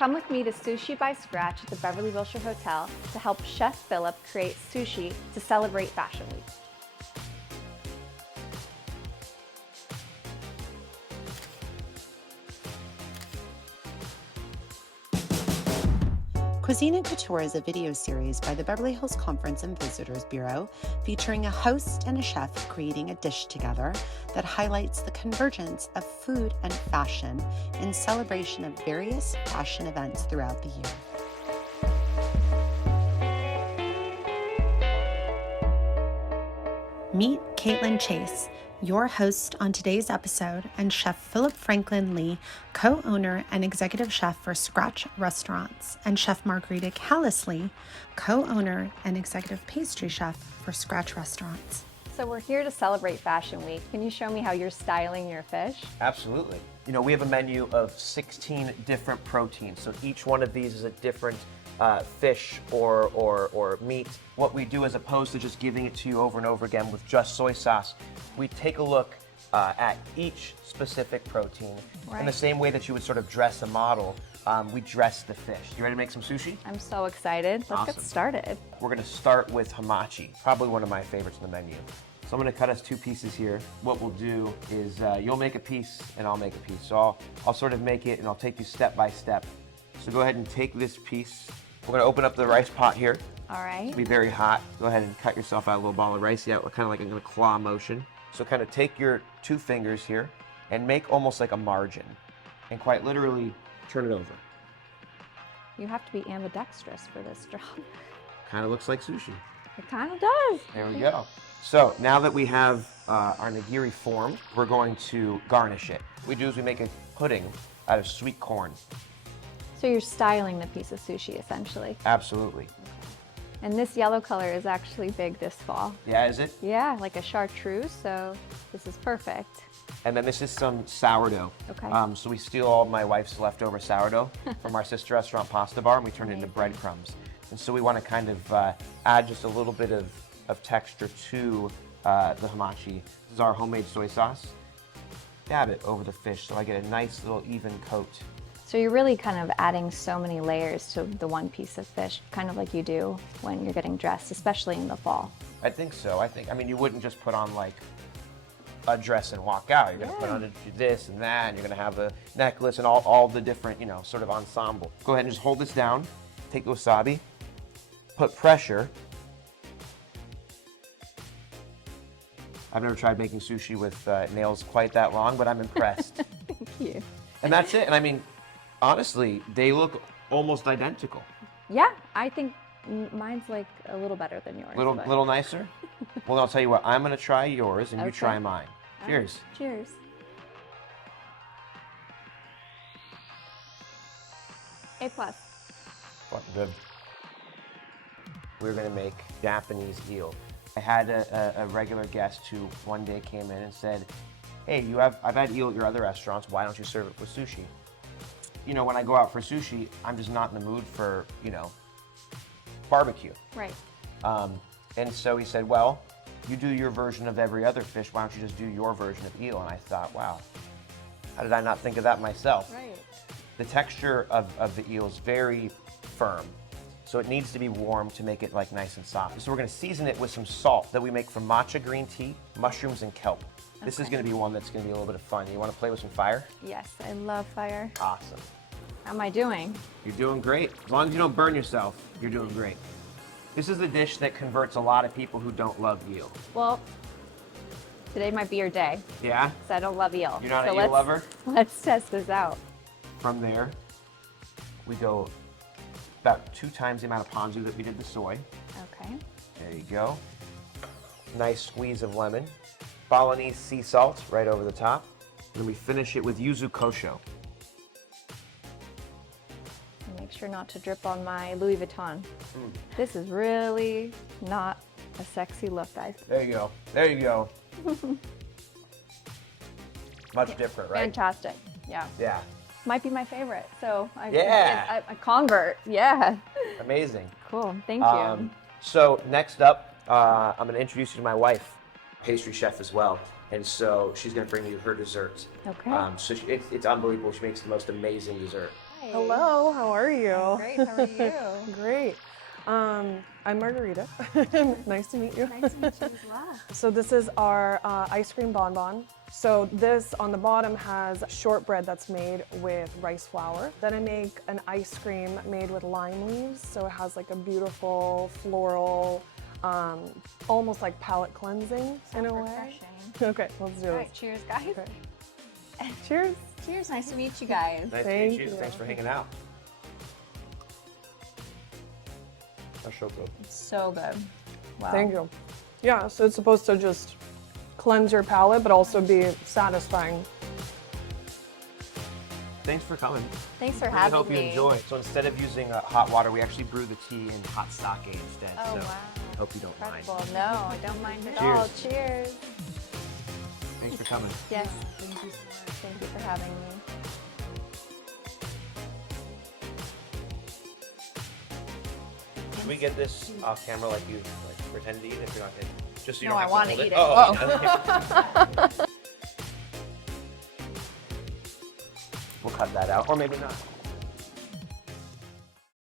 Come with me to Sushi by Scratch at the Beverly Wilshire Hotel to help Chef Phillip create sushi to celebrate Fashion Week. Cuisine and Couture is a video series by the Beverly Hills Conference and Visitors Bureau featuring a host and a chef creating a dish together that highlights the convergence of food and fashion in celebration of various fashion events throughout the year. Meet Caitlyn Chase, your host on today's episode, and Chef Phillip Frankland Lee, co-owner and executive chef for Scratch Restaurants, and Chef Margarita Callis Lee, co-owner and executive pastry chef for Scratch Restaurants. So we're here to celebrate Fashion Week. Can you show me how you're styling your fish? Absolutely. You know, we have a menu of 16 different proteins, so each one of these is a different fish or meat. What we do, as opposed to just giving it to you over and over again with just soy sauce, we take a look at each specific protein. Right. In the same way that you would sort of dress a model, we dress the fish. You ready to make some sushi? I'm so excited. Let's Awesome. get started. We're gonna start with hamachi, probably one of my favorites on the menu. So I'm gonna cut us 2 pieces here. What we'll do is you'll make a piece and I'll make a piece. So I'll sort of make it and I'll take you step by step. So go ahead and take this piece. We're gonna open up the rice pot here. All right. It'll be very hot. Go ahead and cut yourself out a little ball of rice. Yeah, kind of like a claw motion. So kind of take your 2 fingers here and make almost like a margin. And quite literally turn it over. You have to be ambidextrous for this job. Kind of looks like sushi. It kind of does. There we go. So now that we have our nigiri formed, we're going to garnish it. What we do is we make a pudding out of sweet corn. So you're styling the piece of sushi, essentially. Absolutely. And this yellow color is actually big this fall. Yeah, is it? Yeah, like a chartreuse, so this is perfect. And then this is some sourdough. Okay. So we steal all of my wife's leftover sourdough from our sister restaurant Pasta Bar, and we turn it into breadcrumbs. And so we want to kind of add just a little bit of texture to the hamachi. This is our homemade soy sauce. Dab it over the fish so I get a nice little even coat. So you're really kind of adding so many layers to the one piece of fish, kind of like you do when you're getting dressed, especially in the fall. I think so. I mean, you wouldn't just put on like a dress and walk out. You're going to put on this and that, and you're going to have a necklace and all the different, sort of ensemble. Go ahead and just hold this down. Take the wasabi. Put pressure. I've never tried making sushi with nails quite that long, but I'm impressed. Thank you. And that's it. And I mean, honestly, they look almost identical. Yeah, I think mine's like a little better than yours. but- Little nicer? Well, I'll tell you what, I'm going to try yours and you Okay. try mine. All Cheers. right, cheers. A+. Fucking good. We're gonna make Japanese eel. I had a regular guest who one day came in and said, hey, I've had eel at your other restaurants, why don't you serve it with sushi? When I go out for sushi, I'm just not in the mood for, barbecue. Right. And so he said, well, you do your version of every other fish, why don't you just do your version of eel? And I thought, wow, how did I not think of that myself? Right. The texture of the eel is very firm, so it needs to be warm to make it like nice and soft. So we're gonna season it with some salt that we make from matcha green tea, mushrooms, and kelp. This is gonna be one that's gonna be a little bit of fun. You wanna play with some fire? Yes, I love fire. Awesome. How am I doing? You're doing great. As long as you don't burn yourself, you're doing great. This is the dish that converts a lot of people who don't love eel. Well, today might be your day, Yeah? because I don't love eel. You're not So an eel lover? Let's test this out. From there, we go about 2 times the amount of ponzu that we did the soy. Okay. There you go. Nice squeeze of lemon. Balinese sea salt right over the top. And we finish it with yuzu kosho. Make sure not to drip on my Louis Vuitton. This is really not a sexy look, guys. There you go. There you go. Much different, right? Fantastic. Yeah. Yeah. Might be my favorite. So Yeah. I convert. Yeah. Amazing. Cool. Thank you. So next up, I'm going to introduce you to my wife, pastry chef as well. And so she's going to bring you her desserts. Okay. So it's unbelievable. She makes the most amazing dessert. Hi. Hello, how are you? Great, how are you? Great. I'm Margarita. Nice to meet you. Nice to meet you as well. So this is our ice cream bonbon. So this on the bottom has shortbread that's made with rice flour. Then I make an ice cream made with lime leaves. So it has like a beautiful floral, almost like palate cleansing in a way. Refreshing. Okay, let's do All it. right, cheers, guys. Okay. Cheers. Cheers, nice to meet you guys. Nice to Thank meet you. you. Thanks for hanging out. That's so good. So good. Wow. Thank you. Yeah, so it's supposed to just cleanse your palate, but also be satisfying. Thanks for coming. Thanks for I having hope me. you enjoy. So instead of using hot water, we actually brew the tea in hot sake instead. Oh, so wow. I hope you don't mind. Incredible. No, I don't mind at Cheers. all. Cheers. Thanks for coming. Yes. Thank you so much. Thank you for having me. Can we get this off camera like you pretend to eat it if you're not just so you No, don't I have wanna to hold eat it? it. Oh, okay. We'll cut that out, or maybe not.